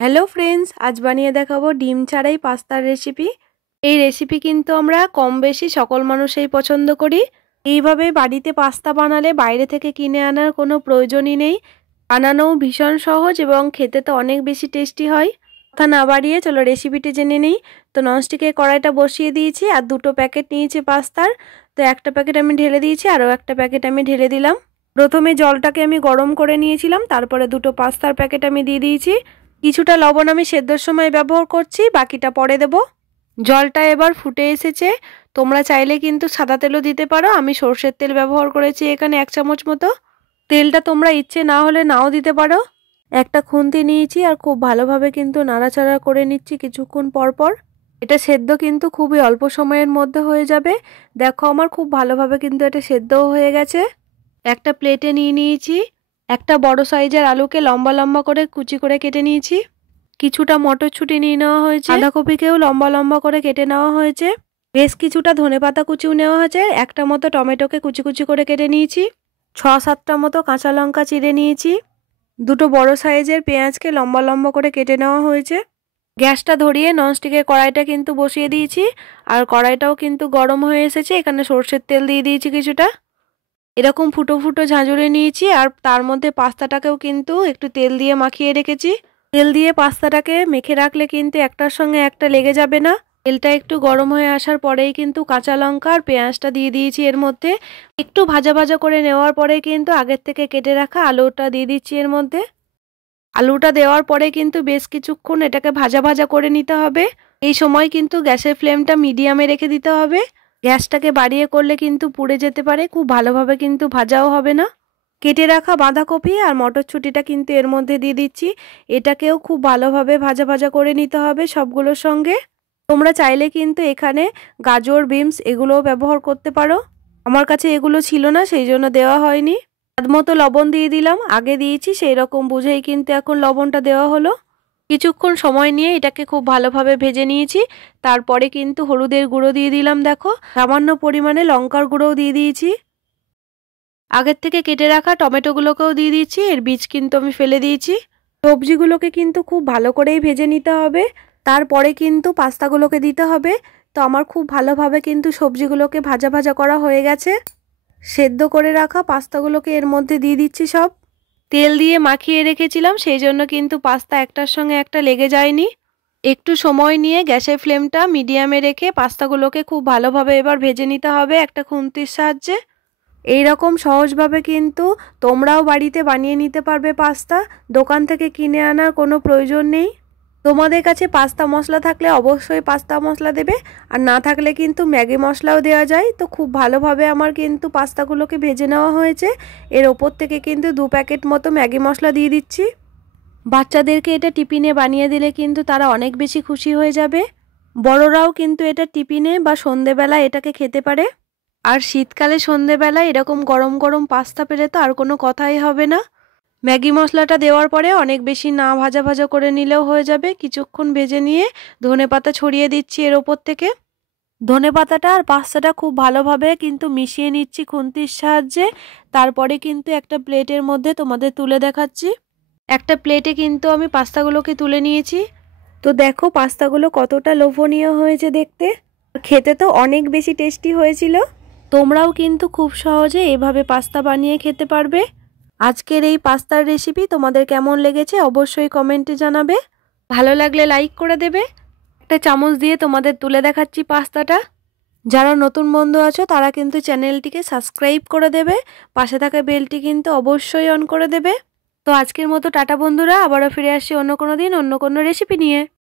Hello friends, আজ বানিয়ে দেখাবো ডিম ছাড়াই পাস্তার রেসিপি। এই রেসিপি কিন্তু আমরা কম বেশি সকল মানুষই পছন্দ করি। এইভাবে বাড়িতে পাস্তা বানালে বাইরে থেকে কিনে আনার কোনো প্রয়োজনই নেই। বানানোও ভীষণ সহজ এবং খেতে তো অনেক বেশি টেস্টি হয়। কথা না বাড়িয়ে চলো রেসিপিটি জেনে নিই। তো ননস্টিকের কড়াইটা বসিয়ে দিয়েছি আর দুটো প্যাকেট নিয়েছি পাস্তার। তো একটা প্যাকেট আমি ঢেলে দিয়েছি, আরও একটা প্যাকেট আমি ঢেলে দিলাম। প্রথমে জলটাকে আমি গরম করে নিয়েছিলাম, তারপরে দুটো পাস্তার প্যাকেট আমি দিয়ে দিয়েছি। কিছুটা লবণ আমি সেদ্ধর সময় ব্যবহার করছি, বাকিটা পরে দেব। জলটা এবার ফুটে এসেছে। তোমরা চাইলে কিন্তু সাদা তেলও দিতে পারো, আমি সর্ষের তেল ব্যবহার করেছি এখানে 1 চামচ মতো। তেলটা তোমরা ইচ্ছে না হলে নাও দিতে পারো। একটা খুন্তি নিয়েছি আর খুব ভালোভাবে কিন্তু নাড়াচাড়া করে নিচ্ছি কিছুক্ষণ পর পর। এটা সেদ্ধ কিন্তু খুবই অল্প সময়ের মধ্যে হয়ে যাবে। দেখো আমার খুব ভালোভাবে কিন্তু এটা সেদ্ধও হয়ে গেছে। একটা প্লেটে নিয়ে নিয়েছি। একটা বড় সাইজের আলুকে লম্বা লম্বা করে কুচি করে কেটে নিয়েছি। কিছুটা মটরশুঁটি নিয়ে নেওয়া হয়েছে। বাঁধাকপিকেও লম্বা লম্বা করে কেটে নেওয়া হয়েছে। বেশ কিছুটা ধনেপাতা কুচিও নেওয়া হয়েছে। একটা মতো টমেটোকে কুচি কুচি করে কেটে নিয়েছি। 6-7টা মতো কাঁচা লঙ্কা চিড়ে নিয়েছি। দুটো বড় সাইজের পেঁয়াজকে লম্বা লম্বা করে কেটে নেওয়া হয়েছে। গ্যাসটা ধরিয়ে ননস্টিকের কড়াইটা কিন্তু বসিয়ে দিয়েছি। আর কড়াইটাও কিন্তু গরম হয়ে এসেছে। এখানে সর্ষের তেল দিয়ে দিয়েছি কিছুটা। এরকম ফুটো ফুটো ঝাঁঝুরে নিয়েছি আর তার মধ্যে পাস্তাটাকেও কিন্তু একটু তেল দিয়ে মাখিয়ে রেখেছি। তেল দিয়ে পাস্তাটাকে মেখে রাখলে কিন্তু একটার সঙ্গে একটা লেগে যাবে না। তেলটা একটু গরম হয়ে আসার পরেই কিন্তু কাঁচা লঙ্কা আর পেঁয়াজটা দিয়ে দিয়েছি এর মধ্যে। একটু ভাজা ভাজা করে নেওয়ার পরে কিন্তু আগের থেকে কেটে রাখা আলুটা দিয়ে দিচ্ছি এর মধ্যে। আলুটা দেওয়ার পরে কিন্তু বেশ কিছুক্ষণ এটাকে ভাজা ভাজা করে নিতে হবে। এই সময় কিন্তু গ্যাসের ফ্লেমটা মিডিয়ামে রেখে দিতে হবে। গ্যাসটাকে বাড়িয়ে করলে কিন্তু পুড়ে যেতে পারে, খুব ভালোভাবে কিন্তু ভাজাও হবে না। কেটে রাখা বাঁধাকপি আর মটরশুঁটিটা কিন্তু এর মধ্যে দিয়ে দিচ্ছি। এটাকেও খুব ভালোভাবে ভাজা ভাজা করে নিতে হবে সবগুলোর সঙ্গে। তোমরা চাইলে কিন্তু এখানে গাজর, বিনস এগুলোও ব্যবহার করতে পারো। আমার কাছে এগুলো ছিল না, সেই জন্য দেওয়া হয়নি। স্বাদ মতো লবণ দিয়ে দিলাম, আগে দিয়েছি সেই রকম বুঝেই কিন্তু এখন লবণটা দেওয়া হলো। কিছুক্ষণ সময় নিয়ে এটাকে খুব ভালোভাবে ভেজে নিয়েছি। তারপরে কিন্তু হলুদের গুঁড়ো দিয়ে দিলাম, দেখো সামান্য পরিমাণে লঙ্কার গুঁড়োও দিয়ে দিয়েছি। আগের থেকে কেটে রাখা টমেটোগুলোকেও দিয়ে দিয়েছি, এর বীজ কিন্তু আমি ফেলে দিয়েছি। সবজিগুলোকে কিন্তু খুব ভালো করেই ভেজে নিতে হবে, তারপরে কিন্তু পাস্তাগুলোকে দিতে হবে। তো আমার খুব ভালোভাবে কিন্তু সবজিগুলোকে ভাজা ভাজা করা হয়ে গেছে। সেদ্ধ করে রাখা পাস্তাগুলোকে এর মধ্যে দিয়ে দিচ্ছি সব। তেল দিয়ে মাখিয়ে রেখেছিলাম, সেই জন্য কিন্তু পাস্তা একটার সঙ্গে একটা লেগে যায়নি। একটু সময় নিয়ে গ্যাসের ফ্লেমটা মিডিয়ামে রেখে পাস্তাগুলোকে খুব ভালোভাবে এবার ভেজে নিতে হবে একটা খুন্তির সাহায্যে। এই রকম সহজভাবে কিন্তু তোমরাও বাড়িতে বানিয়ে নিতে পারবে পাস্তা। দোকান থেকে কিনে আনার কোনো প্রয়োজন নেই। তোমাদের কাছে পাস্তা মশলা থাকলে অবশ্যই পাস্তা মশলা দেবে, আর না থাকলে কিন্তু ম্যাগি মশলাও দেওয়া যায়। তো খুব ভালোভাবে আমার কিন্তু পাস্তাগুলোকে ভেজে নেওয়া হয়েছে। এর ওপর থেকে কিন্তু 2 প্যাকেট মতো ম্যাগি মশলা দিয়ে দিচ্ছি। বাচ্চাদেরকে এটা টিফিনে বানিয়ে দিলে কিন্তু তারা অনেক বেশি খুশি হয়ে যাবে। বড়রাও কিন্তু এটা টিফিনে বা সন্ধেবেলা এটাকে খেতে পারে। আর শীতকালে সন্ধেবেলায় এরকম গরম গরম পাস্তা পেলে তো আর কোনো কথাই হবে না। ম্যাগি মশলাটা দেওয়ার পরে অনেক বেশি না ভাজা ভাজা করে নিলেও হয়ে যাবে। কিছুক্ষণ ভেজে নিয়ে ধনেপাতা ছড়িয়ে দিচ্ছি এর ওপর থেকে। ধনেপাতাটা আর পাস্তাটা খুব ভালোভাবে কিন্তু মিশিয়ে নিচ্ছি খুন্তির সাহায্যে। তারপরে কিন্তু একটা প্লেটের মধ্যে তোমাদের তুলে দেখাচ্ছি। একটা প্লেটে কিন্তু আমি পাস্তাগুলোকে তুলে নিয়েছি। তো দেখো পাস্তাগুলো কতটা লোভনীয় হয়েছে দেখতে। খেতে তো অনেক বেশি টেস্টি হয়েছিল। তোমরাও কিন্তু খুব সহজে এভাবে পাস্তা বানিয়ে খেতে পারবে। আজকের এই পাস্তার রেসিপি তোমাদের কেমন লেগেছে অবশ্যই কমেন্টে জানাবে। ভালো লাগলে লাইক করে দেবে। একটা চামচ দিয়ে তোমাদের তুলে দেখাচ্ছি পাস্তাটা। যারা নতুন বন্ধু আছো তারা কিন্তু চ্যানেলটিকে সাবস্ক্রাইব করে দেবে। পাশে থাকা বেলটি কিন্তু অবশ্যই অন করে দেবে। তো আজকের মতো টাটা বন্ধুরা, আবারও ফিরে আসছি অন্য কোনো দিন অন্য কোনো রেসিপি নিয়ে।